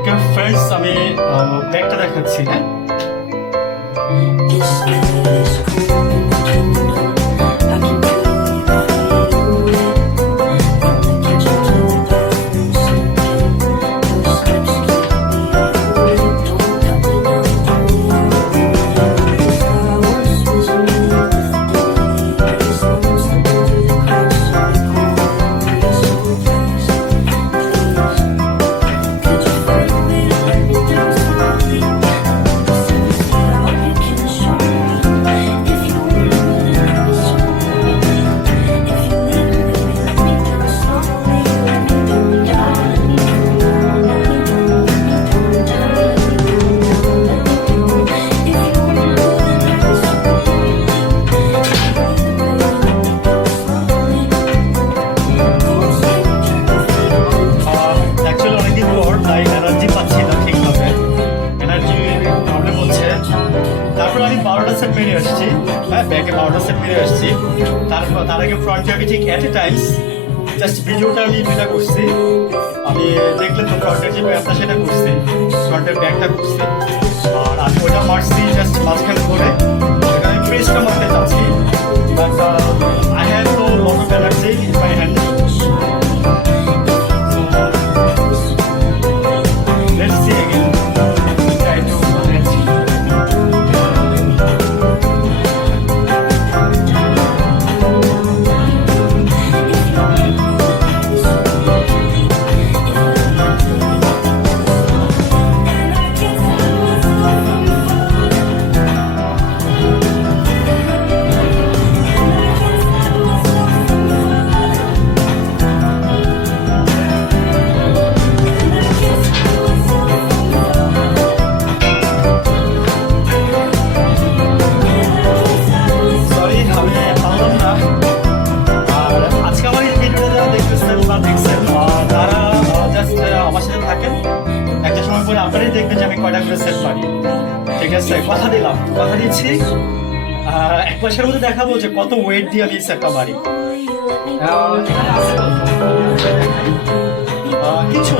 Okay friends, আমি ব্যাগটা দেখাচ্ছি। হ্যাঁ, অ্যাকচুয়ালি অনেকদিন পর তাই এনার্জি পাচ্ছি না ঠিকভাবে, এনার্জি প্রবলেম হচ্ছে। তারপর আমি 12টা সেট মেরে আসছি। হ্যাঁ, ব্যাগে 12টা সেট মেরে আসছি। তার আগে ফ্রন্টে আমি ঠিক অ্যাট এ টাইমস জাস্ট ভিডিওটা আমি যেটা করছি, আমি দেখলে তো ফ্রন্টের যে ব্যাগটা সেটা করছি, ফ্রন্টের ব্যাগটা করছি। আর আমি ওইটা মারছি জাস্ট মাঝখানে করে, আমি ফ্রেশটা মারতে চাচ্ছি। But I have no lot of energy in my hand. Let's see again. Try to let's see. Sorry, আমি পারলাম না। আর আজকে আমার এই ভিডিওটা যারা দেখতেছেন বা দেখছেন, তারা জাস্ট আমার সাথে থাকেন। একটা সময় পরে আপনারাই দেখবেন যে আমি কয়টা করে সেট পারি। ঠিক আছে, কথা দিলাম, কথা দিচ্ছি। 1 মাসের মধ্যে দেখাবো যে কত ওয়েট দিয়ে আমি সেটটা মারি। এখানে আছে কিছু